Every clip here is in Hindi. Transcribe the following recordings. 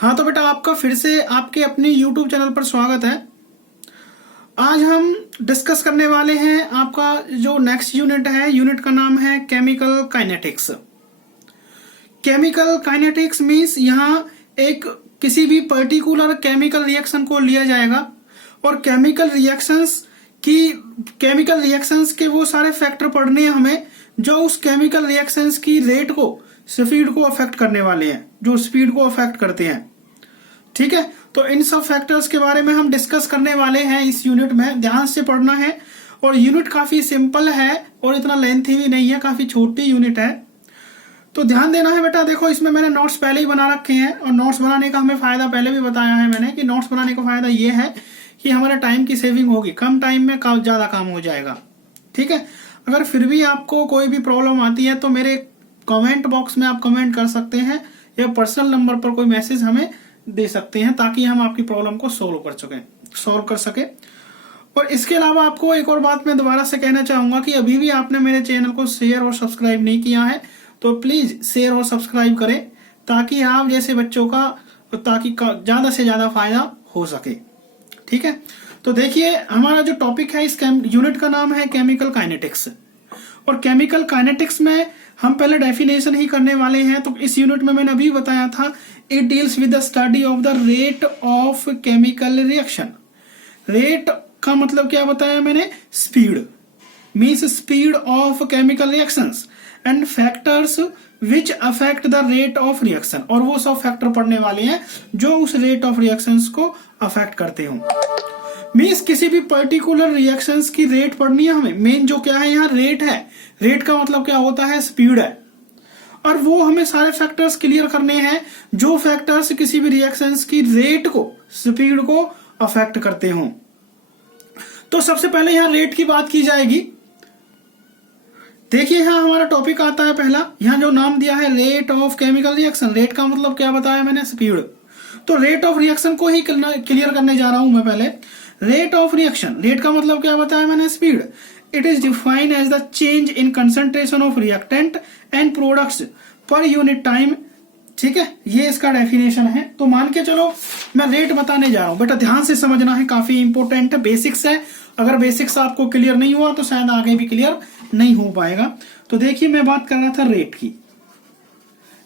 हाँ तो बेटा आपका फिर से आपके अपने YouTube चैनल पर स्वागत है। आज हम डिस्कस करने वाले हैं आपका जो नेक्स्ट यूनिट है, यूनिट का नाम है chemical kinetics. Chemical kinetics means यहाँ एक किसी भी पर्टिकुलर केमिकल रिएक्शन को लिया जाएगा और केमिकल रिएक्शंस के वो सारे फैक्टर पढ़ने हैं हमें जो उस केमिकल रिएक्शंस की रेट को, स्पीड को अफेक्ट करने वाले हैं, जो स्पीड को अफेक्ट करते हैं। ठीक है, तो इन सब फैक्टर्स के बारे में हम डिस्कस करने वाले हैं इस यूनिट में। ध्यान से पढ़ना है और यूनिट काफी सिंपल है और इतना लेंथी भी नहीं है, काफी छोटी यूनिट है, तो ध्यान देना है बेटा। देखो इसमें मैंने नोट्स पहले ही बना रखे हैं और नोट्स बनाने का हमें फायदा पहले भी बताया है मैंने कि नोट्स बनाने का फायदा ये है कि हमारे टाइम की सेविंग होगी, कम टाइम में ज्यादा काम हो जाएगा। ठीक है, अगर फिर भी आपको कोई भी प्रॉब्लम आती है तो मेरे कमेंट बॉक्स में आप कमेंट कर सकते हैं या पर्सनल नंबर पर कोई मैसेज हमें दे सकते हैं ताकि हम आपकी प्रॉब्लम को सॉल्व कर सके। और इसके अलावा आपको एक और बात मैं दोबारा से कहना चाहूंगा कि अभी भी आपने मेरे चैनल को शेयर और सब्सक्राइब नहीं किया है तो प्लीज शेयर और सब्सक्राइब करें ताकि आप जैसे बच्चों का ज्यादा से ज्यादा फायदा हो सके। ठीक है, तो देखिए हमारा जो टॉपिक है इस यूनिट का नाम है केमिकल काइनेटिक्स। और केमिकल काइनेटिक्स में हम पहले डेफिनेशन ही करने वाले हैं। तो इस यूनिट में मैंने अभी बताया था, it deals with the study of the rate of chemical reaction. Rate का मतलब क्या बताया मैंने? Speed means speed of chemical reactions and factors which affect the rate of reaction. और वो सब फैक्टर पढ़ने वाले हैं जो उस रेट ऑफ रिएक्शंस को अफेक्ट करते हो। मीन्स किसी भी पर्टिकुलर रिएक्शंस की रेट पढ़नी है हमें। मेन जो क्या है यहाँ रेट है। रेट का मतलब क्या होता है? स्पीड है। और वो हमें सारे फैक्टर्स क्लियर करने हैं जो फैक्टर्स किसी भी रिएक्शंस की रेट को, स्पीड को अफेक्ट करते हो। तो सबसे पहले यहाँ रेट की बात की जाएगी। देखिए यहाँ हमारा टॉपिक आता है पहला, यहाँ जो नाम दिया है rate of chemical reaction. Rate का मतलब क्या बताया मैंने? स्पीड। तो रेट ऑफ रिएक्शन को ही क्लियर करने जा रहा हूं मैं पहले। रेट ऑफ रिएक्शन, रेट का मतलब क्या बताया मैंने? Speed. It is defined as the change in concentration of reactant and products per unit time. ठीक है, ये इसका डेफिनेशन है। तो मान के चलो मैं रेट बताने जा रहा हूं। बेटा ध्यान से समझना है, काफी इंपोर्टेंट है, बेसिक्स है। अगर बेसिक्स आपको क्लियर नहीं हुआ तो शायद आगे भी क्लियर नहीं हो पाएगा। तो देखिए मैं बात कर रहा था रेट की।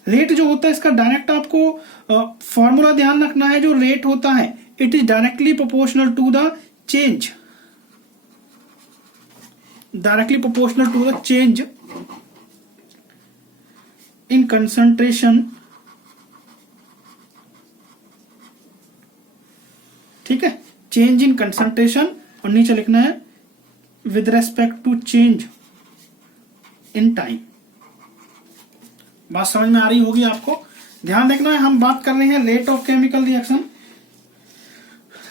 रेट जो होता है इसका डायरेक्ट आपको फॉर्मूला ध्यान रखना है। जो रेट होता है it is directly proportional to the change, directly proportional to the change in concentration. ठीक है, चेंज इन कंसंट्रेशन और नीचे लिखना है with respect to change in time. बात समझ में आ रही होगी आपको। ध्यान देखना है, हम बात कर रहे हैं rate of chemical reaction.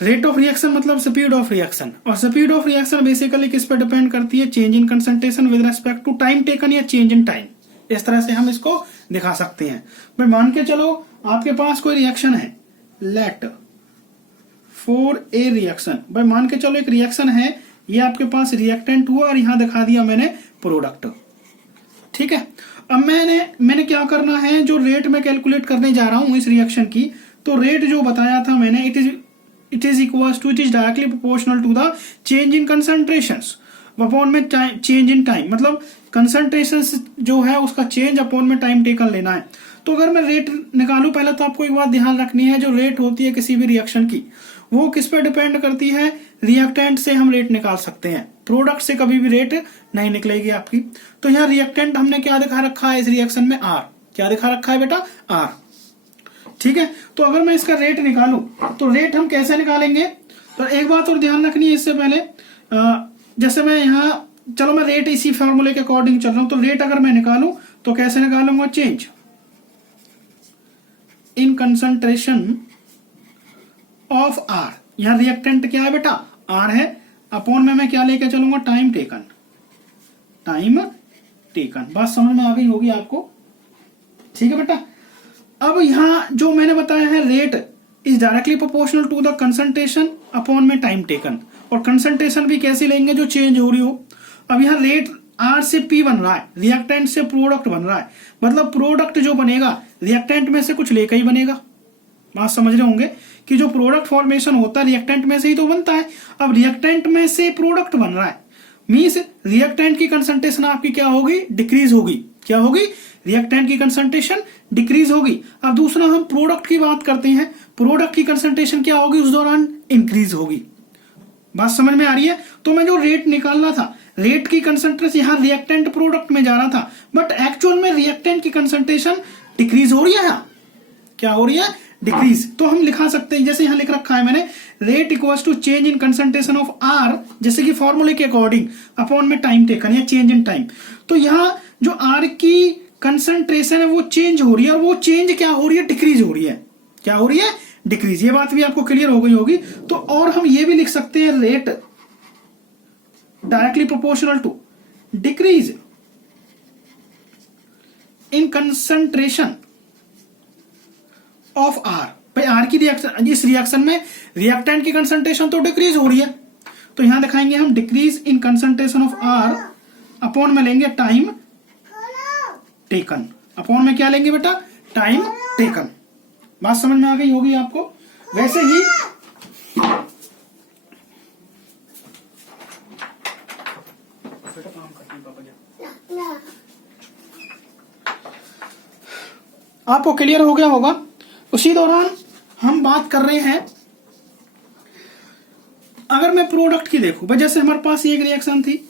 Rate of reaction मतलब स्पीड ऑफ रिएक्शन। और स्पीड ऑफ रिएक्शन बेसिकली किस पर डिपेंड करती है? Change in concentration with respect to time taken या चेंज इन टाइम। इस तरह से हम इसको दिखा सकते हैं। भाई मान के चलो आपके पास कोई रिएक्शन है, लेट फॉर ए रिएक्शन। भाई मान के चलो एक रिएक्शन है, ये आपके पास रिएक्टेंट हुआ और यहां दिखा दिया मैंने प्रोडक्ट। ठीक है, अब मैंने क्या करना है, जो रेट में कैलकुलेट करने जा रहा हूं इस रिएक्शन की। तो रेट जो बताया था मैंने, it is directly proportional to the change in concentrations upon में चेंज इन टाइम। मतलब कंसंट्रेशन जो है उसका चेंज अपॉन में टाइम टेकन लेना है। तो अगर मैं रेट निकालूं, पहले तो आपको एक बात ध्यान रखनी है, जो रेट होती है किसी भी रिएक्शन की वो किस पे डिपेंड करती है? रिएक्टेंट से हम रेट निकाल सकते हैं, प्रोडक्ट से कभी भी रेट नहीं निकलेगी आपकी। तो यहाँ रिएक्टेंट हमने क्या दिखा रखा है इस रिएक्शन में? आर। क्या दिखा रखा है बेटा? आर। ठीक है, तो अगर मैं इसका रेट निकालूं तो रेट हम कैसे निकालेंगे? तो एक बात और ध्यान रखनी है इससे पहले, जैसे मैं यहाँ, चलो मैं रेट इसी फॉर्मूले के अकॉर्डिंग चल रहा हूं। तो रेट अगर मैं निकालूं तो कैसे निकालूंगा? Change in concentration of R. यहां रिएक्टेंट क्या है बेटा? आर है। अपॉन में मैं क्या लेके चलूंगा? Time taken. Time taken. बात समझ में आ गई होगी आपको। ठीक है बेटा, अब यहां जो मैंने बताया है rate is directly proportional to the concentration upon में टाइम टेकन। और कंसंट्रेशन भी कैसी लेंगे? जो चेंज हो रही हो। अब यहाँ रेट आर से पी बन रहा है, रिएक्टेंट से प्रोडक्ट बन रहा है। मतलब प्रोडक्ट जो बनेगा रिएक्टेंट में से कुछ लेकर ही बनेगा। बात समझ रहे होंगे कि जो प्रोडक्ट फॉर्मेशन होता है रिएक्टेंट में से ही तो बनता है। अब रिएक्टेंट में से प्रोडक्ट बन रहा है, मींस रिएक्टेंट की कंसंट्रेशन आपकी क्या होगी, डिक्रीज होगी। क्या होगी, रिएक्टेंट की कंसंट्रेशन डिक्रीज होगी। अब दूसरा हम प्रोडक्ट की बात करते हैं, प्रोडक्ट की कंसंट्रेशन क्या होगी उस दौरान, इंक्रीज होगी। बात समझ में आ रही है। तो मैं जो रेट निकालना था, रेट की कंसंट्रेशन यहाँ रिएक्टेंट प्रोडक्ट में जा रहा था, बट एक्चुअल में रिएक्टेंट की कंसंट्रेशन डिक्रीज हो रही है। क्या हो रही है, डिक्रीज। तो हम लिखा सकते हैं, जैसे यहाँ लिख रखा है मैंने, rate equals to change in concentration of R, जैसे कि फॉर्मूले के अकॉर्डिंग, अपॉन में टाइम टेकन या चेंज इन टाइम। तो यहाँ जो आर की कंसंट्रेशन है वो चेंज हो रही है, और वो चेंज क्या हो रही है, डिक्रीज हो रही है। क्या हो रही है, डिक्रीज। ये बात भी आपको क्लियर हो गई होगी। तो और हम ये भी लिख सकते हैं, rate directly proportional to decrease in concentration of R. भाई आर की रिएक्शन, इस रिएक्शन में रिएक्टेंट की कंसंट्रेशन तो डिक्रीज हो रही है, तो यहां दिखाएंगे हम decrease in concentration of R, upon में लेंगे टाइम टेकन। अपॉन में क्या लेंगे बेटा, टाइम टेकन। बात समझ में आ गई होगी आपको। वैसे ही आपको क्लियर हो गया होगा। उसी दौरान हम बात कर रहे हैं, अगर मैं प्रोडक्ट की देखूं, भाई जैसे हमारे पास एक रिएक्शन थी,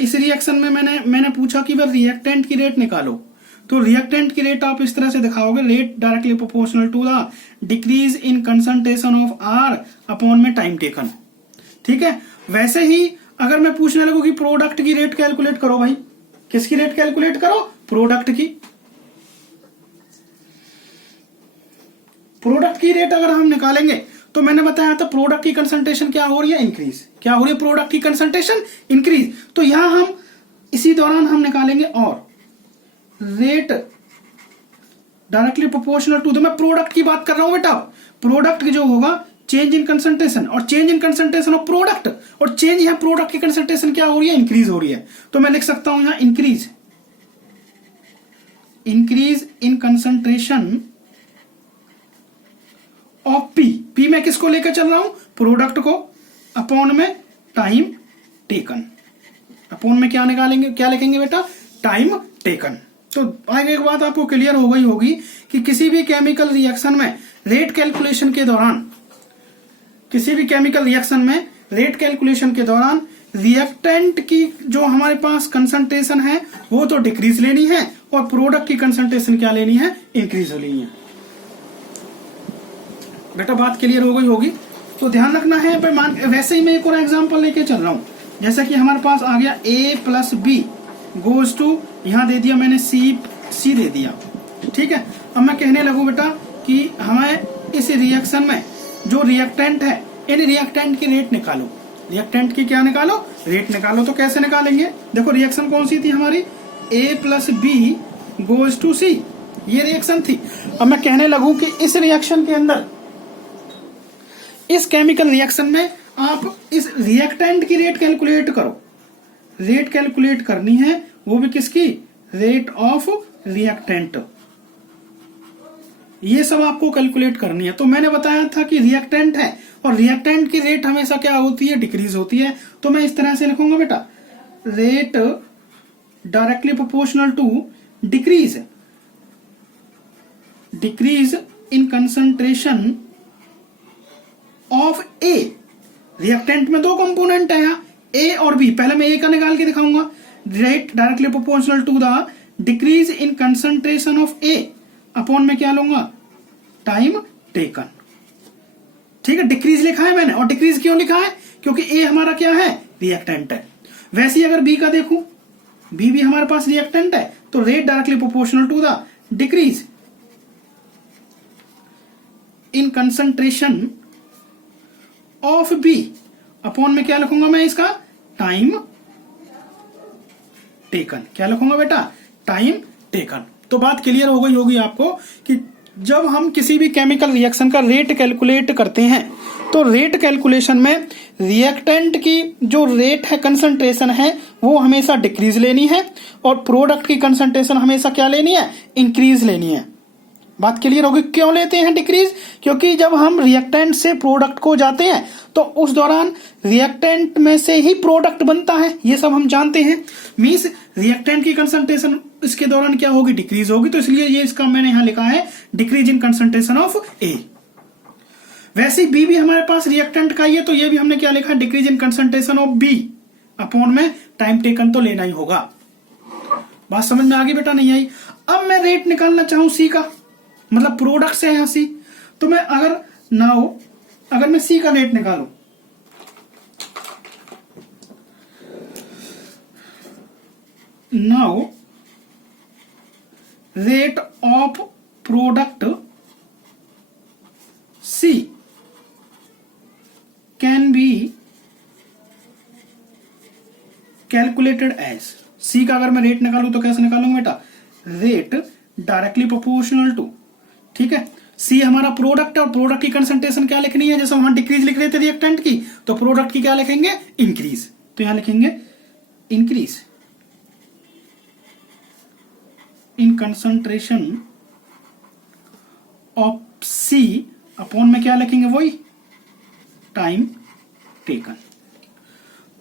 इस रिएक्शन में मैंने पूछा कि भाई रिएक्टेंट की रेट निकालो, तो रिएक्टेंट की रेट आप इस तरह से दिखाओगे, rate directly proportional to the decrease in concentration of R upon में टाइम टेकन। ठीक है। वैसे ही अगर मैं पूछने लगूं कि प्रोडक्ट की रेट कैलकुलेट करो, भाई किसकी रेट कैलकुलेट करो, प्रोडक्ट की। प्रोडक्ट की रेट अगर हम निकालेंगे तो मैंने बताया था प्रोडक्ट की कंसंट्रेशन क्या हो रही है, इंक्रीज। क्या हो रही है, प्रोडक्ट की कंसंट्रेशन इंक्रीज। तो यहां हम इसी दौरान हम निकालेंगे, और रेट डायरेक्टली प्रोपोर्शनल टू, तो मैं प्रोडक्ट की बात कर रहा हूं बेटा, प्रोडक्ट की जो होगा चेंज इन कंसंट्रेशन, और change in concentration of product, और चेंज यहां प्रोडक्ट की कंसंट्रेशन क्या हो रही है, इंक्रीज हो रही है। तो मैं लिख सकता हूं यहां increase in concentration of P. P में किसको लेकर चल रहा हूं, प्रोडक्ट को, अपॉन में टाइम टेकन। अपॉन में क्या निकालेंगे, क्या लिखेंगे बेटा, टाइम टेकन। तो आगे एक बात आपको क्लियर हो गई होगी कि किसी भी केमिकल रिएक्शन में रेट कैलकुलेशन के दौरान, किसी भी केमिकल रिएक्शन में रेट कैलकुलेशन के दौरान रिएक्टेंट की जो हमारे पास कंसंट्रेशन है वो तो डिक्रीज लेनी है, और प्रोडक्ट की कंसंट्रेशन क्या लेनी है, इंक्रीज लेनी है। बेटा बात क्लियर हो गई होगी। तो ध्यान रखना है। वैसे ही मैं एक और एग्जांपल लेके चल रहा हूं, जैसा कि हमारे पास आ गया a plus B goes to, यहां दे दिया मैंने सी दे दिया। ठीक है। अब मैं कहने लगूं बेटा कि हमें इस रिएक्शन में जो रिएक्टेंट है, इन रिएक्टेंट की रेट निकालो। रिएक्टेंट की क्या निकालो, रेट निकालो। तो कैसे निकालेंगे, देखो रिएक्शन कौन सी थी हमारी, a plus B goes to C, ये रिएक्शन थी। अब मैं कहने लगूं कि इस रिएक्शन के अंदर, इस केमिकल रिएक्शन में आप इस रिएक्टेंट की रेट कैलकुलेट करो। रेट कैलकुलेट करनी है, वो भी किसकी, रेट ऑफ रिएक्टेंट। ये सब आपको कैलकुलेट करनी है। तो मैंने बताया था कि रिएक्टेंट है, और रिएक्टेंट की रेट हमेशा क्या होती है, डिक्रीज होती है। तो मैं इस तरह से लिखूंगा बेटा, rate directly proportional to decrease in concentration of A. Reactant में दो कंपोनेंट है यहाँ, ए और बी। पहले मैं ए का निकाल के दिखाऊंगा, rate directly proportional to the decrease in concentration of A, upon में क्या लूंगा, टाइम टेकन। ठीक है। डिक्रीज लिखा है मैंने, और डिक्रीज क्यों लिखा है, क्योंकि ए हमारा क्या है, रिएक्टेंट है। वैसे ही अगर बी का देखूं, बी भी हमारे पास रिएक्टेंट है, तो rate directly proportional to the decrease in concentration of B, upon में क्या लिखूंगा मैं इसका, टाइम टेकन। क्या लिखूंगा बेटा, टाइम टेकन। तो बात क्लियर हो गई होगी आपको कि जब हम किसी भी केमिकल रिएक्शन का रेट कैलकुलेट करते हैं, तो रेट कैलकुलेशन में रिएक्टेंट की जो रेट है, कंसंट्रेशन है, वो हमेशा डिक्रीज लेनी है, और प्रोडक्ट की कंसंट्रेशन हमेशा क्या लेनी है, इंक्रीज लेनी है। बात क्लियर होगी। क्यों लेते हैं डिक्रीज? क्योंकि जब हम रिएक्टेंट से प्रोडक्ट को जाते हैं तो उस दौरान रिएक्टेंट में से ही प्रोडक्ट बनता है, ये सब हम जानते हैं। मींस रिएक्टेंट की कंसंट्रेशन इसके दौरान क्या होगी? डिक्रीज होगी। तो इसलिए ये इसका मैंने यहां लिखा है डिक्रीज इन कंसंट्रेशन ऑफ ए। वैसे बी भी हमारे पास रिएक्टेंट का ही है, तो ये भी हमने क्या लिखा? Decrease in concentration of B upon में टाइम टेकन तो लेना ही होगा। बात समझ में आ गई बेटा? नहीं आई? अब मैं रेट निकालना चाहूं सी का, मतलब प्रोडक्ट से है सी, तो मैं अगर मैं सी का रेट निकालू, now rate of product C can be calculated as, C का अगर मैं रेट निकालू तो कैसे निकालूंगा बेटा? रेट डायरेक्टली प्रोपोर्शनल टू, ठीक है, सी हमारा प्रोडक्ट है और प्रोडक्ट की कंसंट्रेशन क्या लिखनी है? जैसे वहां डिक्रीज लिख रहे थे रिएक्टेंट की, तो प्रोडक्ट की क्या लिखेंगे? इंक्रीज। तो यहां लिखेंगे increase in concentration of C upon में क्या लिखेंगे? वही टाइम टेकन।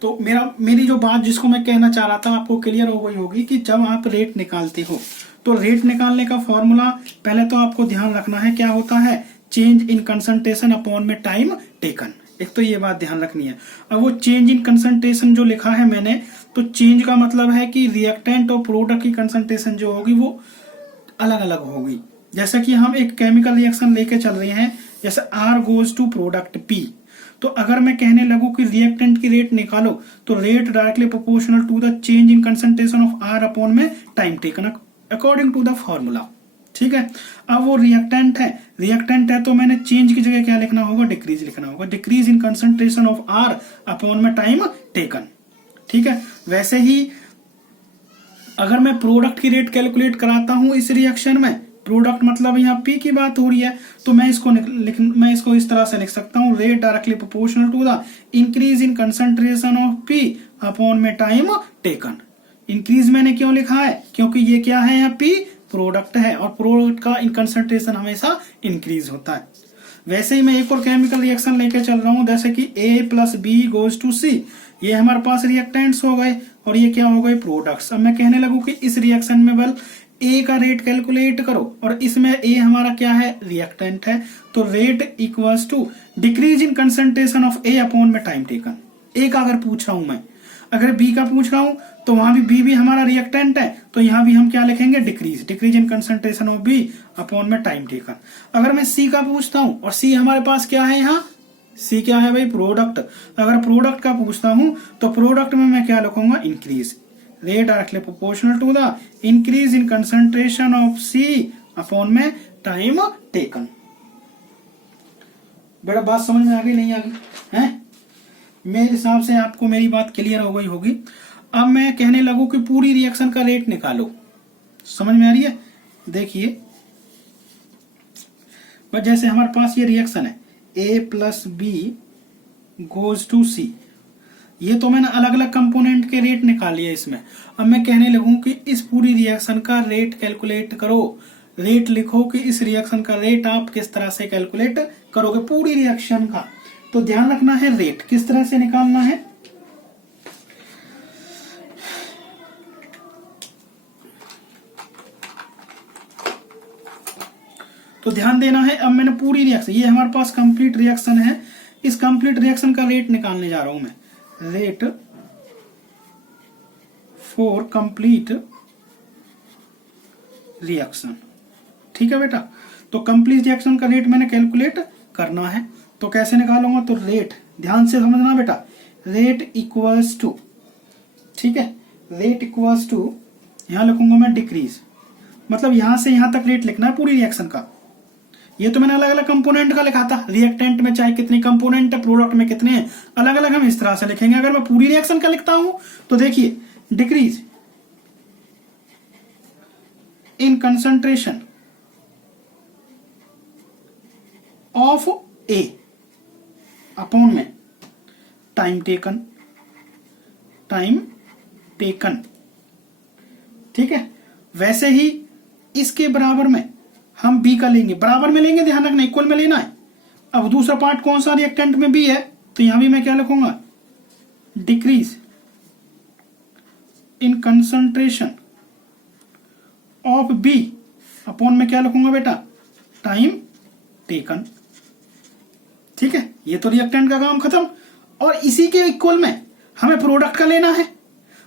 तो मेरी जो बात जिसको मैं कहना चाह रहा था आपको क्लियर हो गई होगी कि जब आप रेट निकालते हो तो रेट निकालने का फॉर्मूला पहले तो आपको ध्यान रखना है क्या होता है? चेंज इन कंसंट्रेशन अपॉन में टाइम टेकन। एक तो ये बात ध्यान रखनी है। अब वो चेंज इन कंसंट्रेशन जो लिखा है मैंने, तो चेंज का मतलब है कि रिएक्टेंट और प्रोडक्ट की कंसंट्रेशन जो होगी वो अलग अलग होगी। जैसे कि हम एक केमिकल रिएक्शन लेके चल रहे हैं, जैसे R goes to product P, तो अगर मैं कहने लगूं कि रिएक्टेंट की रेट निकालो तो rate directly proportional to the change in concentration of R upon में time taken according to the formula. ठीक है, अब वो रिएक्टेंट है तो मैंने चेंज की जगह क्या लिखना होगा? डिक्रीज लिखना होगा। Decrease in concentration of R upon में टाइम टेकन। ठीक है, वैसे ही अगर मैं प्रोडक्ट की रेट कैलकुलेट कराता हूं इस रिएक्शन में, प्रोडक्ट मतलब यहाँ P की बात हो रही है, तो मैं इसको इस तरह से लिख सकता हूँ, rate directly proportional to the increase in concentration of P upon में टाइम टेकन। इंक्रीज मैंने क्यों लिखा है? क्योंकि ये क्या है? यहाँ P प्रोडक्ट है और प्रोडक्ट का इन कंसंट्रेशन हमेशा इंक्रीज होता है। वैसे ही मैं एक और केमिकल रिएक्शन लेके चल रहा हूँ, जैसे कि A plus B goes to C, ये हमारे पास रिएक्टेंट्स हो गए और ये क्या हो गए? प्रोडक्ट्स। अब मैं कहने लगूं कि इस रिएक्शन में बल A का रेट कैलकुलेट करो और इसमें A हमारा क्या है? रिएक्टेंट है, तो rate equals to decrease in concentration of A upon में टाइम टेकन। A का अगर पूछ रहा हूं मैं, अगर B का पूछ रहा हूं तो वहां भी B भी हमारा रिएक्टेंट है, तो यहां भी हम क्या लिखेंगे? Decrease in concentration of B upon में टाइम टेकन। अगर मैं C का पूछता हूं और C हमारे पास क्या है? यहाँ C क्या है भाई? प्रोडक्ट। अगर प्रोडक्ट का पूछता हूं तो प्रोडक्ट में मैं क्या लिखूंगा? Increase. Rate directly proportional to the increase in concentration of C upon में टाइम टेकन। बेटा बात समझ में आ गई नहीं आ गई? है, मेरे हिसाब से आपको मेरी बात क्लियर हो गई होगी। अब मैं कहने लगूं कि पूरी रिएक्शन का रेट निकालो। समझ में आ रही है? देखिए, बस जैसे हमारे पास ये रिएक्शन है A plus B goes to C, ये तो मैंने अलग अलग कंपोनेंट के रेट निकाल लिए इसमें। अब मैं कहने लगूं कि इस पूरी रिएक्शन का रेट कैलकुलेट करो। रेट लिखो कि इस रिएक्शन का रेट आप किस तरह से कैलकुलेट करोगे पूरी रिएक्शन का। तो ध्यान रखना है रेट किस तरह से निकालना है। तो ध्यान देना है। अब मैंने पूरी रिएक्शन, ये हमारे पास कंप्लीट रिएक्शन है, इस कंप्लीट रिएक्शन का रेट निकालने जा रहा हूं मैं। Rate for complete reaction. ठीक है बेटा, तो कंप्लीट रिएक्शन का रेट मैंने कैलकुलेट करना है, तो कैसे निकालूंगा? तो रेट, ध्यान से समझना बेटा, रेट इक्वल्स टू, ठीक है, रेट इक्वल्स टू, यहां लिखूंगा मैं डिक्रीज, मतलब यहां से यहां तक रेट लिखना है पूरी रिएक्शन का। ये तो मैंने अलग अलग कंपोनेंट का लिखा था, रिएक्टेंट में चाहे कितने कंपोनेंट है, प्रोडक्ट में कितने हैं, अलग अलग हम इस तरह से लिखेंगे। अगर मैं पूरी रिएक्शन का लिखता हूं तो देखिए, decrease in concentration of A upon में टाइम टेकन, ठीक है। वैसे ही इसके बराबर में हम बी का लेंगे, बराबर में लेंगे, ध्यान रखना इक्वल में लेना है। अब दूसरा पार्ट कौन सा रिएक्टेंट में बी है, तो यहां भी मैं क्या लिखूंगा, decrease in concentration of B upon में क्या लिखूंगा बेटा, टाइम टेकन। ठीक है, ये तो रिएक्टेंट का काम खत्म। और इसी के इक्वल में हमें प्रोडक्ट का लेना है,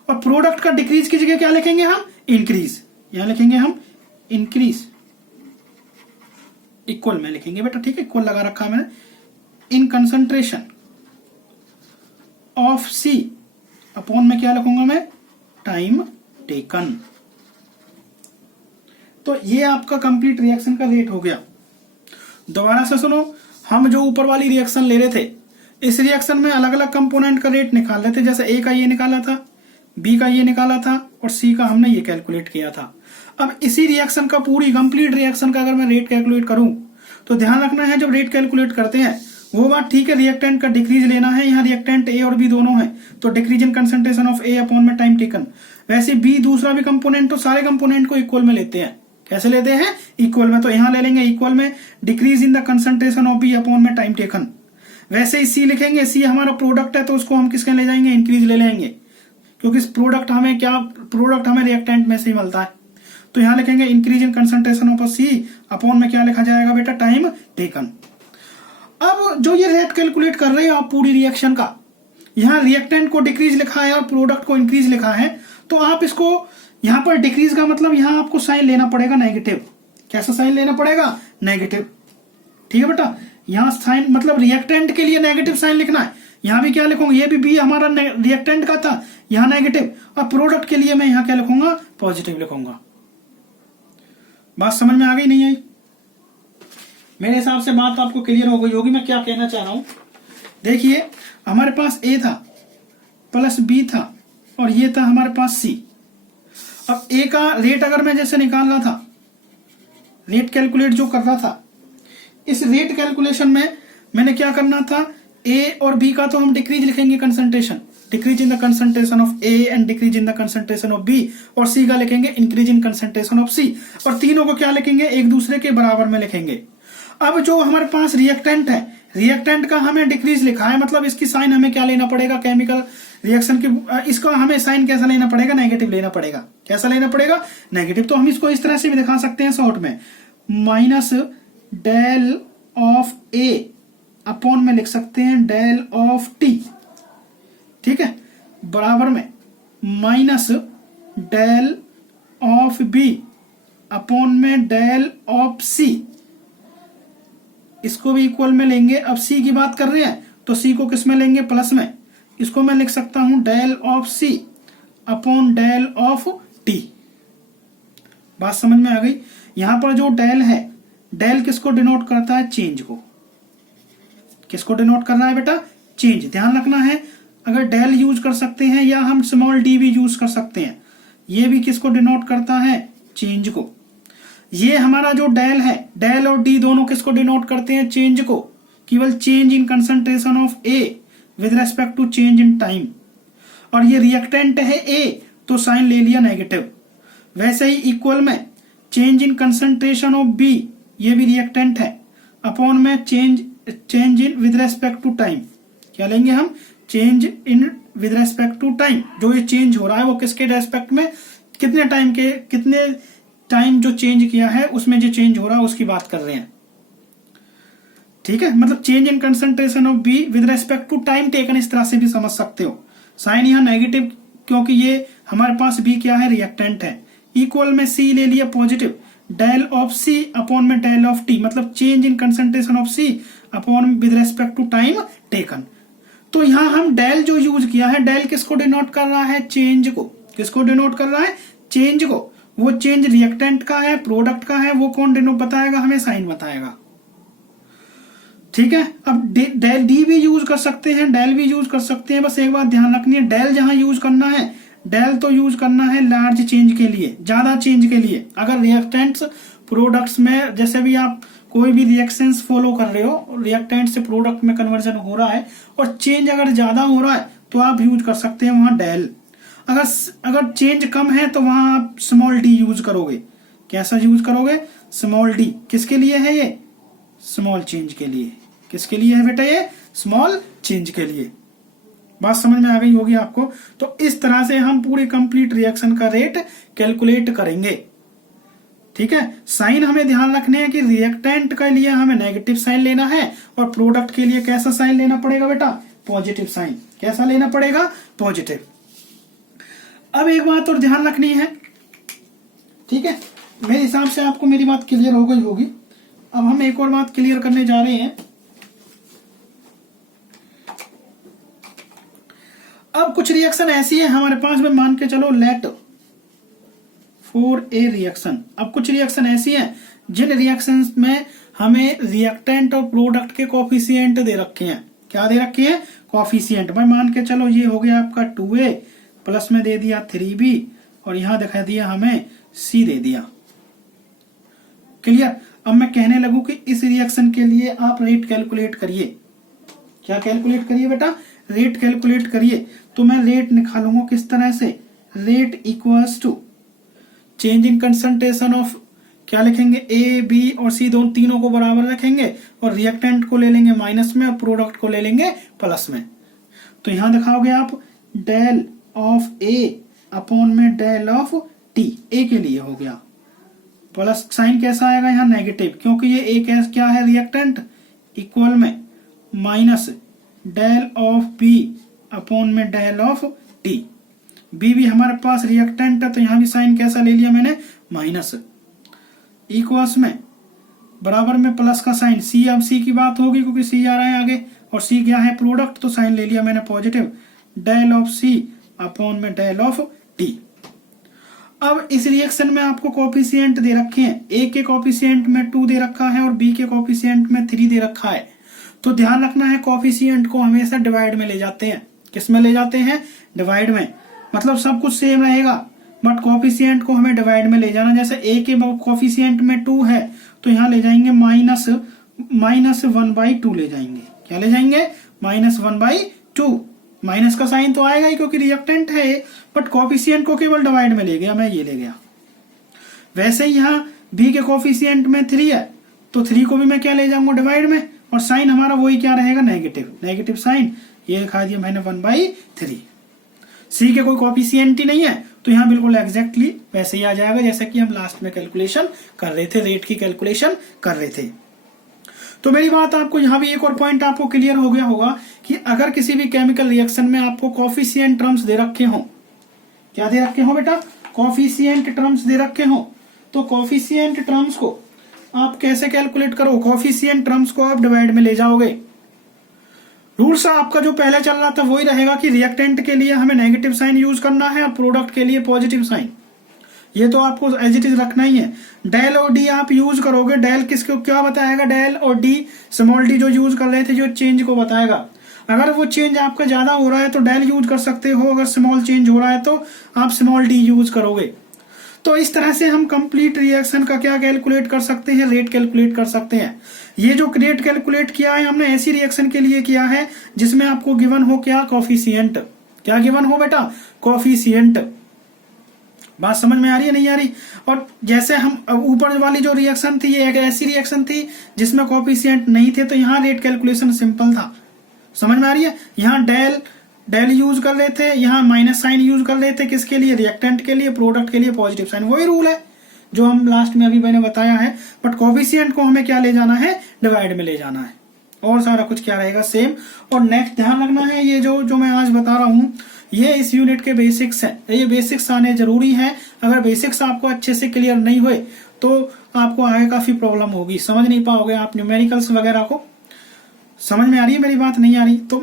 और प्रोडक्ट का डिक्रीज की जगह क्या लिखेंगे हम, इंक्रीज। यहां लिखेंगे हम इंक्रीज, इक्वल में लिखेंगे बेटा। ठीक है, इक्वल लगा रखा है मैंने, in concentration of C upon में क्या लिखूंगा मैं, टाइम टेकन। तो ये आपका कंप्लीट रिएक्शन का रेट हो गया। दोबारा से सुनो, हम जो ऊपर वाली रिएक्शन ले रहे थे, इस रिएक्शन में अलग अलग कंपोनेंट का रेट निकाल रहे थे। जैसे ए का ये निकाला था, बी का ये निकाला था, और सी का हमने ये कैलकुलेट किया था। अब इसी रिएक्शन का, पूरी कंप्लीट रिएक्शन का अगर मैं रेट कैलकुलेट करूं, तो ध्यान रखना है जब रेट कैलकुलेट करते हैं वो बात ठीक है, रिएक्टेंट का डिक्रीज लेना है। यहाँ रिएक्टेंट ए और बी दोनों है, तो decrease in concentration of A upon में टाइम टेकन। वैसे बी दूसरा भी कंपोनेंट, तो सारे कंपोनेंट को इक्वल में लेते हैं। कैसे लेते हैं, इक्वल में। तो यहां ले लेंगे इक्वल में decrease in the concentration of B upon में टाइम टेकन। वैसे ही सी लिखेंगे, सी हमारा प्रोडक्ट है, तो उसको हम किसके ले जाएंगे, इंक्रीज ले लेंगे, क्योंकि प्रोडक्ट हमें रिएक्टेंट में से ही मिलता है। तो यहां लिखेंगे increase in concentration of C upon में क्या लिखा जाएगा बेटा, टाइम टेकन। अब जो ये रेट कैलकुलेट कर रहे हो आप पूरी रिएक्शन का, यहाँ रिएक्टेंट को डिक्रीज लिखा है और प्रोडक्ट को इंक्रीज लिखा है, तो आप इसको यहां पर डिक्रीज का मतलब यहां आपको साइन लेना पड़ेगा नेगेटिव। कैसा साइन लेना पड़ेगा, नेगेटिव। ठीक है बेटा, यहां साइन मतलब रिएक्टेंट के लिए नेगेटिव साइन लिखना है। यहां भी क्या लिखूंगा, ये भी बी हमारा रिएक्टेंट का था, यहां नेगेटिव, और प्रोडक्ट के लिए मैं यहां क्या लिखूंगा, पॉजिटिव लिखूंगा। बात समझ में आ गई, नहीं आई? मेरे हिसाब से बात आपको क्लियर हो गई होगी मैं क्या कहना चाह रहा हूं। देखिए, हमारे पास ए था प्लस बी था, और ये था हमारे पास सी। अब ए का रेट अगर मैं जैसे निकाल रहा था, रेट कैलकुलेट जो कर रहा था, इस रेट कैलकुलेशन में मैंने क्या करना था, ए और बी का तो हम डिक्रीज लिखेंगे concentration, decrease in the concentration of A and decrease in the concentration of B, और सी का लिखेंगे increase in concentration of C, और तीनों को क्या लिखेंगे, एक दूसरे के बराबर में लिखेंगे। अब जो हमारे पास रिएक्टेंट है, रिएक्टेंट का हमें डिक्रीज लिखा है, मतलब इसकी साइन हमें क्या लेना पड़ेगा, केमिकल रिएक्शन की इसका हमें साइन कैसा लेना पड़ेगा, नेगेटिव लेना पड़ेगा। कैसा लेना पड़ेगा, नेगेटिव। तो हम इसको इस तरह से भी दिखा सकते हैं शॉर्ट में, minus del of A upon में लिख सकते हैं डेल ऑफ टी। ठीक है, बराबर में minus del of B upon में डेल ऑफ सी। इसको भी इक्वल में लेंगे। अब सी की बात कर रहे हैं तो सी को किस में लेंगे, प्लस में। इसको मैं लिख सकता हूं del of C upon del of T. बात समझ में आ गई। यहां पर जो डेल है, डेल किसको डिनोट करता है, चेंज को। किसको डिनोट करना है बेटा, चेंज। ध्यान रखना है, अगर डेल यूज कर सकते हैं या हम स्मॉल डी भी यूज कर सकते हैं। ये भी किसको डिनोट करता है, चेंज को। ये हमारा जो डेल है, डेल और डी दोनों किसको डिनोट करते हैं, चेंज को। केवल change in concentration of A with respect to change in time. और ये रिएक्टेंट है ए, तो साइन ले लिया नेगेटिव। वैसे ही इक्वल में change in concentration of B, ये भी रिएक्टेंट है, अपॉन में change in with respect to time. क्या लेंगे हम, change in with respect to time. जो ये चेंज हो रहा है वो किसके रेस्पेक्ट में, कितने टाइम जो चेंज किया है उसमें जो चेंज हो रहा है उसकी बात कर रहे हैं। ठीक है, मतलब change in concentration of B with respect to time taken, इस तरह से भी समझ सकते हो। साइन यहाँ नेगेटिव, क्योंकि ये हमारे पास बी क्या है, रिएक्टेंट है। इक्वल में सी ले लिया positive, del of C upon में डेल ऑफ टी, मतलब change in concentration of C upon with respect to time taken. तो यहाँ हम डेल जो यूज किया है, डेल किसको डिनोट कर रहा है, चेंज को। किसको डिनोट कर रहा है, चेंज को। वो चेंज रिएक्टेंट का है, प्रोडक्ट का है, वो कौन डिनोट बताएगा, हमें साइन बताएगा। ठीक है, अब डेल डी भी यूज कर सकते हैं, डेल भी यूज कर सकते हैं। बस एक बात ध्यान रखनी है, डेल जहां यूज करना है, डेल तो यूज करना है लार्ज चेंज के लिए, ज्यादा चेंज के लिए। अगर रिएक्टेंट्स प्रोडक्ट्स में, जैसे भी आप कोई भी रिएक्शंस फॉलो कर रहे हो, रिएक्टेंट से प्रोडक्ट में कन्वर्जन हो रहा है और चेंज अगर ज्यादा हो रहा है तो आप यूज कर सकते हैं वहां डेल। अगर चेंज कम है तो वहां आप स्मॉल डी यूज करोगे। कैसा यूज करोगे, स्मॉल डी किसके लिए है? ये स्मॉल चेंज के लिए। किसके लिए है बेटा? ये स्मॉल चेंज के लिए। बात समझ में आ गई होगी आपको। तो इस तरह से हम पूरे कंप्लीट रिएक्शन का रेट कैलकुलेट करेंगे। ठीक है, साइन हमें ध्यान रखने हैं कि रिएक्टेंट के लिए हमें नेगेटिव साइन लेना है और प्रोडक्ट के लिए कैसा साइन लेना पड़ेगा बेटा? Positive sign. कैसा लेना पड़ेगा? पॉजिटिव। अब एक बात और ध्यान रखनी है, ठीक है, मेरे हिसाब से आपको मेरी बात क्लियर हो गई होगी। अब हम एक और बात क्लियर करने जा रहे हैं। अब कुछ रिएक्शन ऐसी है हमारे पास में, मान के चलो लेट फॉर ए रिएक्शन। अब कुछ रिएक्शन ऐसी हैं जिन रिएक्शंस में हमें रिएक्टेंट और प्रोडक्ट के कोफिशिएंट दे रखे हैं। क्या दे रखे हैं? कोफिशिएंट। भाई मान के चलो ये हो गया आपका 2a, प्लस में दे दिया 3b और यहां दिखा दिया हमें c दे दिया। क्लियर? अब मैं कहने लगूं कि इस रिएक्शन के लिए आप रेट कैलकुलेट करिए। क्या कैलकुलेट करिए बेटा? रेट कैलकुलेट करिए। तो मैं रेट निकालूंगा किस तरह से? Rate equals to change in concentration of, क्या लिखेंगे? ए बी और सी दोनों तीनों को बराबर रखेंगे और रिएक्टेंट को ले लेंगे माइनस में और प्रोडक्ट को ले लेंगे प्लस में। तो यहां दिखाओगे आप डेल ऑफ ए अपॉन में डेल ऑफ टी। ए के लिए हो गया, प्लस साइन कैसा आएगा? यहाँ नेगेटिव, क्योंकि ये ए क्या है? रिएक्टेंट। इक्वल में minus del of B upon में डेल ऑफ टी। बी भी हमारे पास रिएक्टेंट है तो यहां भी साइन कैसा ले लिया मैंने? माइनस। इक्वल्स में बराबर में प्लस का साइन। सी, अब सी की बात होगी क्योंकि सी आ रहा है आगे और सी क्या है? प्रोडक्ट, तो साइन ले लिया मैंने positive. Del of C upon में डेल ऑफ टी। अब इस रिएक्शन में आपको कोफिशिएंट दे रखे हैं। ए के कोफिशिएंट में 2 दे रखा है और बी के कोफिशिएंट में 3 दे रखा है। तो ध्यान रखना है कोफिशिएंट को हमेशा डिवाइड में ले जाते हैं। किस में ले जाते हैं? डिवाइड में। मतलब सब कुछ सेम रहेगा बट कोफिशिएंट को हमें डिवाइड में ले जाना। जैसे ए के कोफिशिएंट में 2 है तो यहाँ ले जाएंगे -1/2 ले जाएंगे। क्या ले जाएंगे? -1/2। माइनस का साइन तो आएगा ही क्योंकि रिएक्टेंट है, बट कोफिशिएंट को केवल डिवाइड में ले गया, मैं ये ले गया। वैसे ही यहाँ बी के कोफिशिएंट में 3 है तो 3 को भी मैं क्या ले जाऊंगा? डिवाइड में। और साइन हमारा वही क्या रहेगा? नेगेटिव। नेगेटिव साइन ये दिखा दिया मैंने 1/3। सी के कोई कोफिशिएंट ही नहीं है तो यहाँ बिल्कुल एग्जैक्टली वैसे ही आ जाएगा जैसे कि हम लास्ट में कैलकुलेशन कर रहे थे, रेट की कैलकुलेशन कर रहे थे। तो मेरी बात आपको यहाँ भी एक और पॉइंट आपको क्लियर हो गया होगा कि अगर किसी भी केमिकल रिएक्शन में आपको कोफिशिएंट टर्म्स दे रखे हो, क्या दे रखे हो बेटा? कोफिशिएंट टर्म्स दे रखे हो, तो कोफिशिएंट टर्म्स को आप कैसे कैलकुलेट करो? कोफिशिएंट टर्म्स को आप डिवाइड में ले जाओगे। रूल्स आपका जो पहले चल रहा था वही रहेगा कि रिएक्टेंट के लिए हमें नेगेटिव साइन यूज करना है और प्रोडक्ट के लिए पॉजिटिव साइन। ये तो आपको एज इट इज रखना ही है। डेल और डी आप यूज करोगे। डेल किसको क्या बताएगा? डेल और डी, स्मॉल डी जो यूज कर रहे थे, जो चेंज को बताएगा। अगर वो चेंज आपका ज्यादा हो रहा है तो डेल यूज कर सकते हो, अगर स्मॉल चेंज हो रहा है तो आप स्मॉल डी यूज करोगे। तो इस तरह से हम कंप्लीट रिएक्शन का क्या कैलकुलेट कर सकते हैं? रेट कैलकुलेट कर सकते हैं। ये जो रेट कैलकुलेट किया है हमने ऐसी रिएक्शन के लिए किया है जिसमें आपको गिवन हो क्या? कोफिशिएंट। क्या गिवन हो बेटा? कोफिशिएंट। बात समझ में आ रही है नहीं आ रही? और जैसे हम ऊपर वाली जो रिएक्शन थी ये एक ऐसी रिएक्शन थी जिसमें कोफिशिएंट नहीं थे तो यहाँ रेट कैलकुलेशन सिंपल था। समझ में आ रही है? यहाँ डेल यूज कर रहे थे, यहाँ माइनस साइन यूज कर रहे थे। किसके लिए? रिएक्टेंट के लिए, प्रोडक्ट के लिए पॉजिटिव साइन। वही रूल है जो हम लास्ट में अभी मैंने बताया है, बट कोफिशिएंट को हमें क्या ले जाना है? डिवाइड में ले जाना है। और सारा कुछ क्या रहेगा? सेम। और नेक्स्ट ध्यान रखना है ये जो मैं आज बता रहा हूँ ये इस यूनिट के बेसिक्स है। ये बेसिक्स आने जरूरी है। अगर बेसिक्स आपको अच्छे से क्लियर नहीं हुए तो आपको आगे काफी प्रॉब्लम होगी, समझ नहीं पाओगे आप न्यूमेरिकल्स वगैरह को। समझ में आ रही है मेरी बात? नहीं आ रही? तो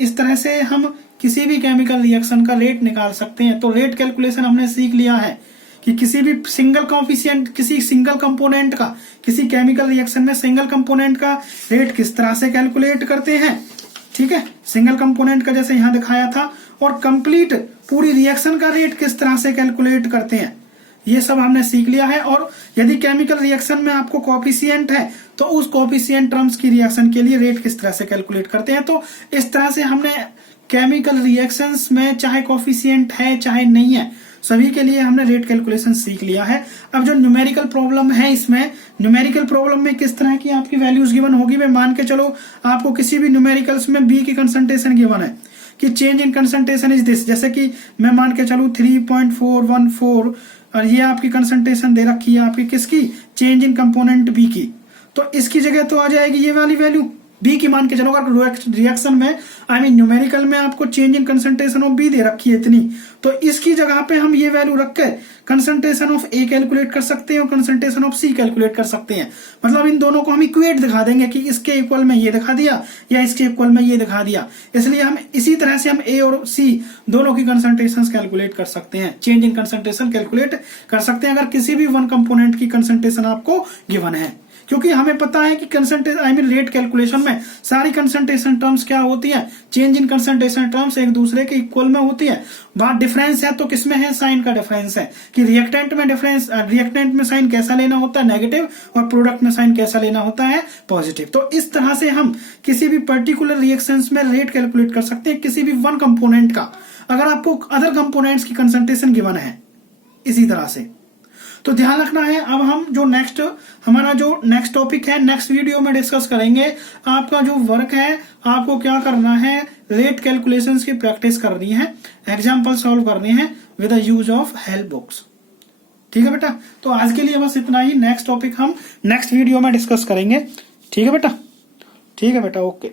इस तरह से हम किसी भी केमिकल रिएक्शन का रेट निकाल सकते हैं। तो रेट कैलकुलेशन हमने सीख लिया है कि किसी भी सिंगल कोफिशिएंट, किसी सिंगल कंपोनेंट का, किसी केमिकल रिएक्शन में सिंगल कंपोनेंट का रेट किस तरह से कैलकुलेट करते हैं। ठीक है, सिंगल कंपोनेंट का जैसे यहाँ दिखाया था, और कंप्लीट पूरी रिएक्शन का रेट किस तरह से कैलकुलेट करते हैं, ये सब हमने सीख लिया है। और यदि केमिकल रिएक्शन में आपको कोफिशिएंट है तो उस कोफिशिएंट टर्म्स की रिएक्शन के लिए रेट किस तरह से कैलकुलेट करते हैं। तो इस तरह से हमने केमिकल रिएक्शंस में चाहे कोफिशिएंट है चाहे नहीं है सभी के लिए हमने रेट कैलकुलेशन सीख लिया है। अब जो न्यूमेरिकल प्रॉब्लम है, इसमें न्यूमेरिकल प्रॉब्लम में किस तरह की आपकी वैल्यूज गिवन होगी, मैं मान के चलो आपको किसी भी न्यूमेरिकल्स में बी की कंसंट्रेशन गिवन है कि change in concentration is this, जैसे कि मैं मान के चलूं 3.414 और ये आपकी कंसंट्रेशन दे रखी है आपकी किसकी, चेंज इन कंपोनेंट बी की, तो इसकी जगह तो आ जाएगी ये वाली वैल्यू बी की। मान के चलो अगर रिएक्शन में न्यूमेरिकल में आपको change in concentration of B दे रखी है इतनी, तो इसकी जगह पे हम ये वैल्यू रख कर कंसंट्रेशन ऑफ ए कैलकुलेट कर सकते हैं और कंसंट्रेशन ऑफ सी कैलकुलेट कर सकते हैं। मतलब इन दोनों को हम इक्वेट दिखा देंगे कि इसके इक्वल में ये दिखा दिया या इसके इक्वल में ये दिखा दिया, इसलिए हम इसी तरह से हम ए और सी दोनों की कंसंट्रेशन कैलकुलेट कर सकते हैं, चेंज इन कंसंट्रेशन कैलकुलेट कर सकते हैं अगर किसी भी वन कंपोनेंट की कंसंट्रेशन आपको गिवन है। क्योंकि हमें पता है कि कंसंट्रेशन रेट कैलकुलेशन में सारी कंसंट्रेशन टर्म्स क्या होती है, चेंज इन कंसंट्रेशन टर्म्स एक दूसरे के इक्वल में होती है। बात डिफरेंस है तो किसमें है, साइन का डिफरेंस है कि रिएक्टेंट में डिफरेंस, रिएक्टेंट में साइन कैसा लेना होता है, नेगेटिव, और प्रोडक्ट में साइन कैसा लेना होता है, पॉजिटिव। तो इस तरह से हम किसी भी पर्टिकुलर रिएक्शंस में रेट कैलकुलेट कर सकते हैं किसी भी वन कंपोनेंट का, अगर आपको अदर कंपोनेंट्स की कंसंट्रेशन गिवन है इसी तरह से। तो ध्यान रखना है। अब हम जो हमारा जो नेक्स्ट टॉपिक है, नेक्स्ट वीडियो में डिस्कस करेंगे। आपका जो वर्क है, आपको क्या करना है, रेट कैलकुलेशंस की प्रैक्टिस करनी है, एग्जाम्पल सॉल्व करने हैं with the use of help books. ठीक है बेटा, तो आज के लिए बस इतना ही। नेक्स्ट टॉपिक हम नेक्स्ट वीडियो में डिस्कस करेंगे। ठीक है बेटा, ठीक है बेटा, ओके।